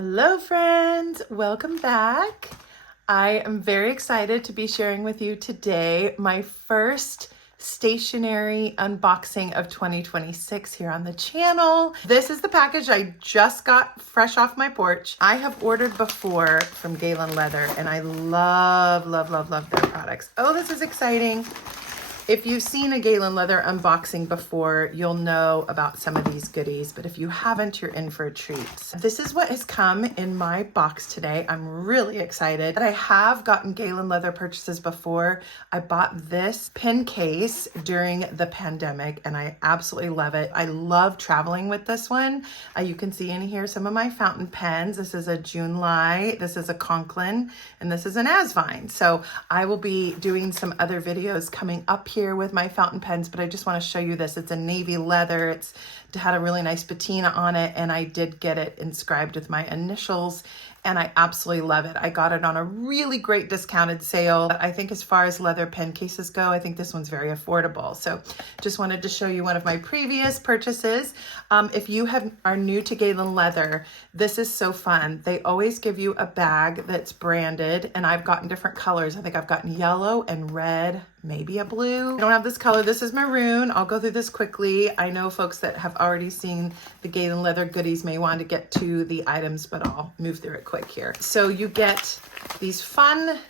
Hello friends, welcome back. I am very excited to be sharing with you today my first stationery unboxing of 2026 here on the channel. This is the package I just got fresh off my porch. I have ordered before from Galen Leather and I love their products. Oh, this is exciting. If you've seen a Galen Leather unboxing before, you'll know about some of these goodies, but if you haven't, you're in for a treat. This is what has come in my box today. I'm really excited. I have gotten Galen Leather purchases before. I bought this pen case during the pandemic and I absolutely love it. I love traveling with this one. You can see in here some of my fountain pens. This is a Junlei, this is a Conklin, and this is an Asvine. So I will be doing some other videos coming up here with my fountain pens, but I just want to show you this. It's a navy leather. It's had a really nice patina on it, and I did get it inscribed with my initials, and I absolutely love it. I got it on a really great discounted sale. I think as far as leather pen cases go, I think this one's very affordable. So just wanted to show you one of my previous purchases. If you are new to Galen Leather, this is so fun. They always give you a bag that's branded, and I've gotten different colors. I think I've gotten yellow and red, maybe a blue. I don't have this color. This is maroon. I'll go through this quickly. I know folks that have already seen the Galen Leather goodies may want to get to the items, but I'll move through it quick here. So you get these fun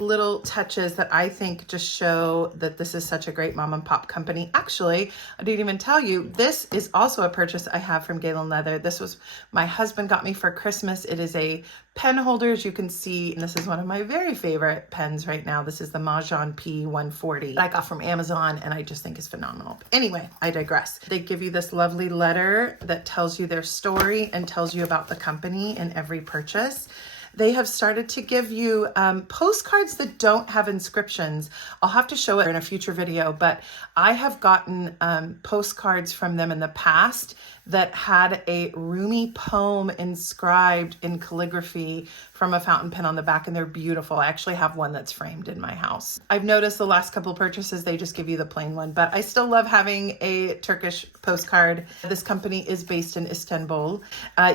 little touches that I think just show that this is such a great mom and pop company. Actually, I didn't even tell you, this is also a purchase I have from Galen Leather. This was my husband got me for Christmas. It is a pen holder, as you can see, and this is one of my very favorite pens right now. This is the Mahjong P140 that I got from Amazon, and I just think is phenomenal. Anyway, I digress. They give you this lovely letter that tells you their story and tells you about the company in every purchase. They have started to give you postcards that don't have inscriptions. I'll have to show it in a future video, but I have gotten postcards from them in the past that had a Rumi poem inscribed in calligraphy from a fountain pen on the back, and they're beautiful. I actually have one that's framed in my house. I've noticed the last couple of purchases, they just give you the plain one, but I still love having a Turkish postcard. This company is based in Istanbul.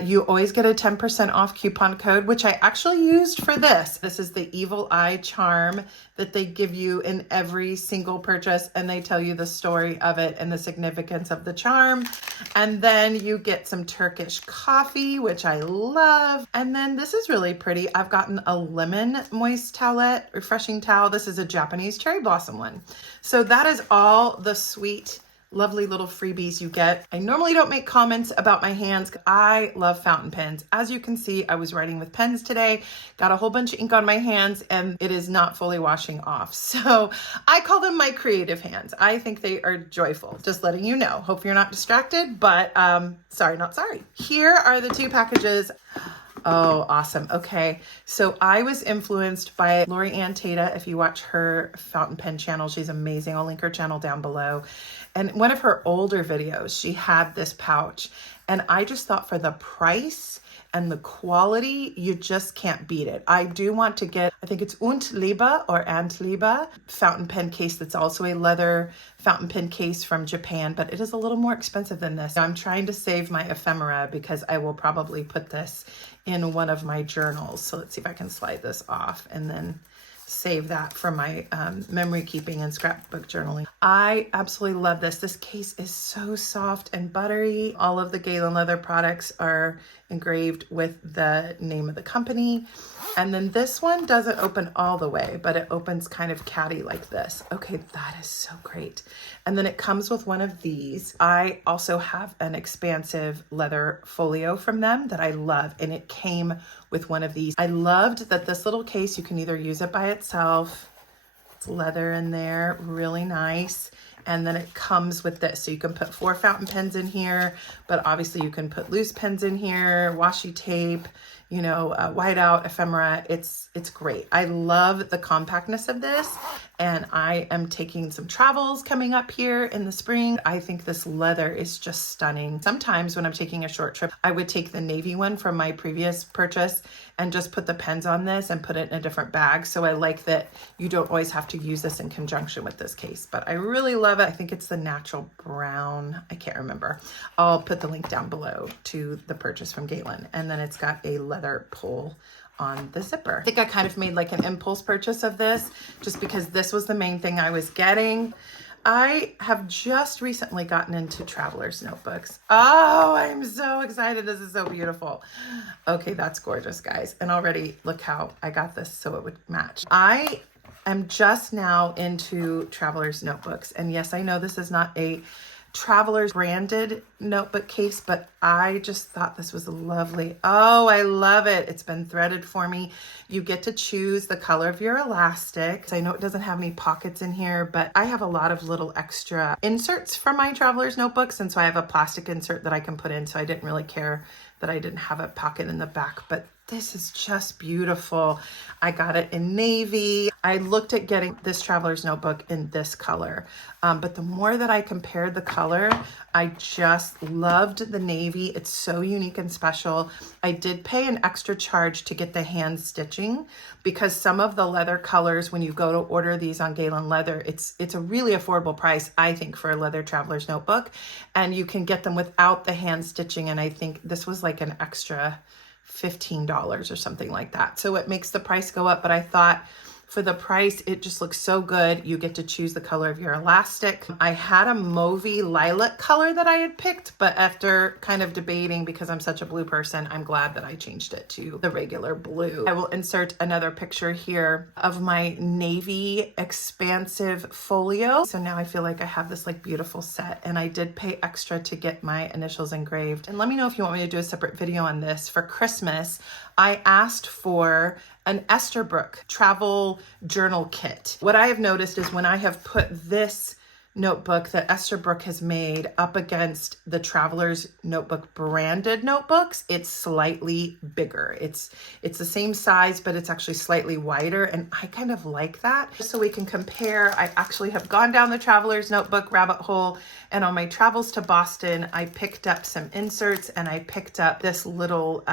You always get a 10% off coupon code, which I actually used for this. This is the evil eye charm that they give you in every single purchase, and they tell you the story of it and the significance of the charm. And then you get some Turkish coffee, which I love. And then this is really pretty. I've gotten a lemon moist towelette, refreshing towel. This is a Japanese cherry blossom one. So that is all the sweet, lovely little freebies you get. I normally don't make comments about my hands. I love fountain pens. As you can see, I was writing with pens today, got a whole bunch of ink on my hands, and it is not fully washing off. So I call them my creative hands. I think they are joyful. Just letting you know. Hope you're not distracted, but sorry, not sorry. Here are the two packages. Oh, awesome. Okay. So I was influenced by Ann Tata. If you watch her fountain pen channel, she's amazing. I'll link her channel down below. And one of her older videos, she had this pouch. And I just thought for the price and the quality, you just can't beat it. I do want to get, I think it's Und Liebe or Ant Liebe fountain pen case that's also a leather fountain pen case from Japan, but it is a little more expensive than this. I'm trying to save my ephemera because I will probably put this in one of my journals. So let's see if I can slide this off and then save that for my memory keeping and scrapbook journaling. I absolutely love this. This case is so soft and buttery. All of the Galen Leather products are engraved with the name of the company. And then this one doesn't open all the way, but it opens kind of catty like this. Okay, that is so great. And then it comes with one of these. I also have an expansive leather folio from them that I love, and it came with one of these. I loved that this little case, you can either use it by itself, it's leather in there, really nice. And then it comes with this. So you can put 4 fountain pens in here, but obviously you can put loose pens in here, washi tape, you know, whiteout, ephemera. It's great. I love the compactness of this. And I am taking some travels coming up here in the spring. I think this leather is just stunning. Sometimes when I'm taking a short trip, I would take the navy one from my previous purchase and just put the pens on this and put it in a different bag. So I like that you don't always have to use this in conjunction with this case, but I really love it. I think it's the natural brown. I can't remember. I'll put the link down below to the purchase from Galen. And then it's got a leather leather pull on the zipper. I think I kind of made like an impulse purchase of this just because this was the main thing I was getting. I have just recently gotten into traveler's notebooks. Oh, I'm so excited. This is so beautiful. Okay, that's gorgeous, guys. And already look how I got this so it would match. I am just now into traveler's notebooks. And yes, I know this is not a Traveler's branded notebook case, but I just thought this was lovely. Oh, I love it. It's been threaded for me. You get to choose the color of your elastic. I know it doesn't have any pockets in here, but I have a lot of little extra inserts for my Traveler's notebooks, and so I have a plastic insert that I can put in, so I didn't really care that I didn't have a pocket in the back, but this is just beautiful. I got it in navy. I looked at getting this Traveler's notebook in this color, but the more that I compared the color, I just loved the navy. It's so unique and special. I did pay an extra charge to get the hand stitching because some of the leather colors, when you go to order these on Galen Leather, it's a really affordable price, I think, for a leather Traveler's notebook, and you can get them without the hand stitching, and I think this was like an extra $15 or something like that. So it makes the price go up, but I thought for the price, it just looks so good. You get to choose the color of your elastic. I had a mauvey lilac color that I had picked, but after kind of debating, because I'm such a blue person, I'm glad that I changed it to the regular blue. I will insert another picture here of my navy expansive folio. So now I feel like I have this like beautiful set, and I did pay extra to get my initials engraved. And let me know if you want me to do a separate video on this. For Christmas, I asked for an Esterbrook travel journal kit. What I have noticed is when I have put this notebook that Esterbrook has made up against the Traveler's Notebook branded notebooks, it's slightly bigger. It's the same size, but it's actually slightly wider, and I kind of like that. Just so we can compare, I actually have gone down the Traveler's Notebook rabbit hole, and on my travels to Boston, I picked up some inserts, and I picked up this little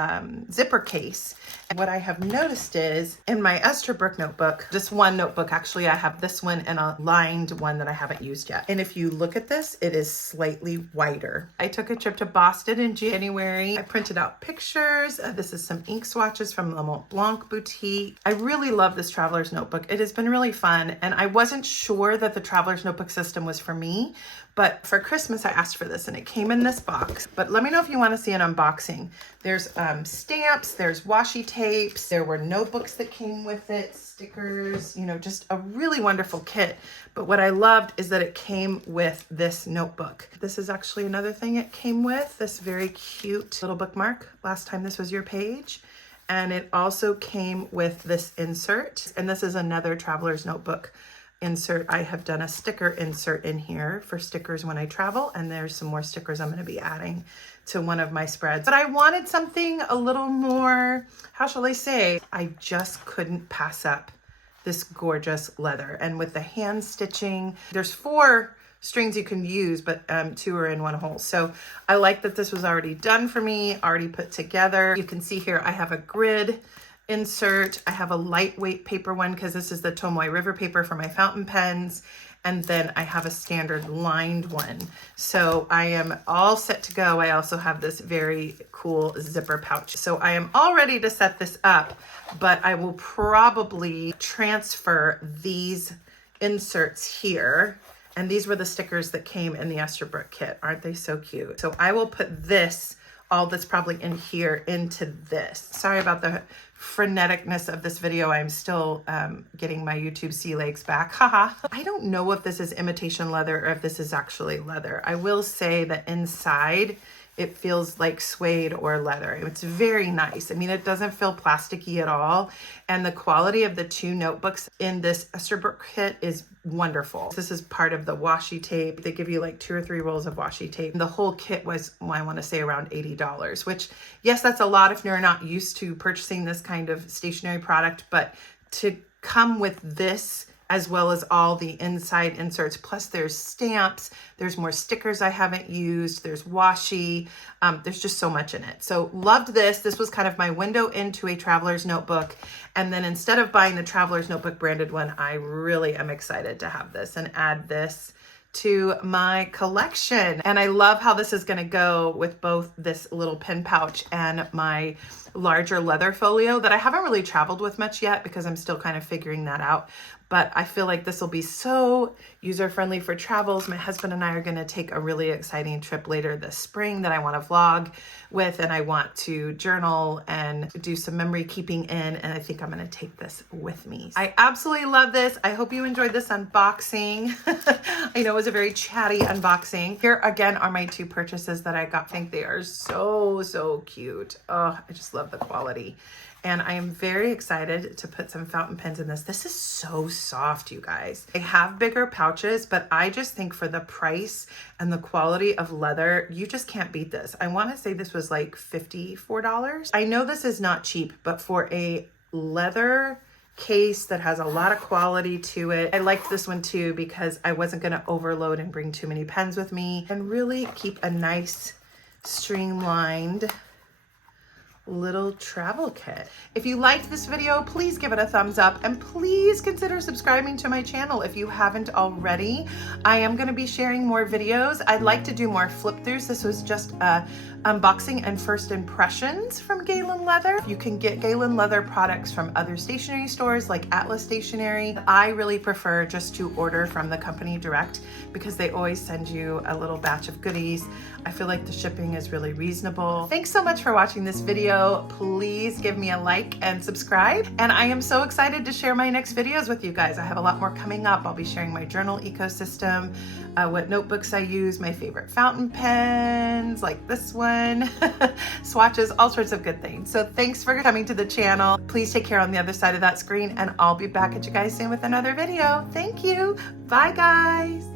zipper case. And what I have noticed is in my Esterbrook notebook, just one notebook, actually, I have this one and a lined one that I haven't used yet. And if you look at this, it is slightly wider. I took a trip to Boston in January. I printed out pictures. This is some ink swatches from Le Mont Blanc Boutique. I really love this Traveler's Notebook. It has been really fun. And I wasn't sure that the Traveler's Notebook system was for me, but for Christmas, I asked for this and it came in this box. But let me know if you want to see an unboxing. There's stamps, there's washi tapes, there were notebooks that came with it, stickers, you know, just a really wonderful kit. But what I loved is that it came with this notebook. This is actually another thing it came with, this very cute little bookmark. Last time this was your page. And it also came with this insert. And this is another Traveler's Notebook insert. I have done a sticker insert in here for stickers when I travel, and there's some more stickers I'm going to be adding to one of my spreads. But I wanted something a little more, how shall I say, I just couldn't pass up this gorgeous leather. And with the hand stitching, there's 4 strings you can use, but 2 are in one hole. So I like that this was already done for me, already put together. You can see here I have a grid insert. I have a lightweight paper one because this is the Tomoe River paper for my fountain pens. And then I have a standard lined one. So I am all set to go. I also have this very cool zipper pouch. So I am all ready to set this up, but I will probably transfer these inserts here. And these were the stickers that came in the Esterbrook kit. Aren't they so cute? So I will put this, all that's probably in here, into this. Sorry about the freneticness of this video. I'm still getting my YouTube sea legs back. Haha. I don't know if this is imitation leather or if this is actually leather. I will say that inside it feels like suede or leather. It's very nice. I mean, it doesn't feel plasticky at all. And the quality of the 2 notebooks in this Esterbrook kit is wonderful. This is part of the washi tape. They give you like 2 or 3 rolls of washi tape. The whole kit was, well, I want to say around $80, which, yes, that's a lot if you're not used to purchasing this kind of stationery product, but to come with this as well as all the inside inserts, plus there's stamps, there's more stickers I haven't used, there's washi, there's just so much in it. So loved this. This was kind of my window into a Traveler's Notebook. And then instead of buying the Traveler's Notebook branded one, I really am excited to have this and add this to my collection. And I love how this is going to go with both this little pen pouch and my larger leather folio that I haven't really traveled with much yet because I'm still kind of figuring that out. But I feel like this will be so user-friendly for travels. My husband and I are going to take a really exciting trip later this spring that I want to vlog with, and I want to journal and do some memory keeping in, and I think I'm going to take this with me. I absolutely love this. I hope you enjoyed this unboxing. I know it was a very chatty unboxing. Here again are my 2 purchases that I got. I think they are so cute. Oh, I just love the quality. And I am very excited to put some fountain pens in this. This is so soft, you guys. They have bigger pouches, but I just think for the price and the quality of leather, you just can't beat this. I want to say this was like $54. I know this is not cheap, but for a leather case that has a lot of quality to it, I liked this one too because I wasn't going to overload and bring too many pens with me, and really keep a nice streamlined little travel kit. If you liked this video, please give it a thumbs up, and please consider subscribing to my channel if you haven't already. I am going to be sharing more videos. I'd like to do more flip throughs. This was just a unboxing and first impressions from Galen Leather. You can get Galen Leather products from other stationery stores like Atlas Stationery. I really prefer just to order from the company direct because they always send you a little batch of goodies. I feel like the shipping is really reasonable. Thanks so much for watching this video. Please give me a like and subscribe. And I am so excited to share my next videos with you guys. I have a lot more coming up. I'll be sharing my journal ecosystem, what notebooks I use, my favorite fountain pens like this one, swatches, all sorts of good things. So thanks for coming to the channel. Please take care on the other side of that screen, and I'll be back at you guys soon with another video. Thank you. Bye guys.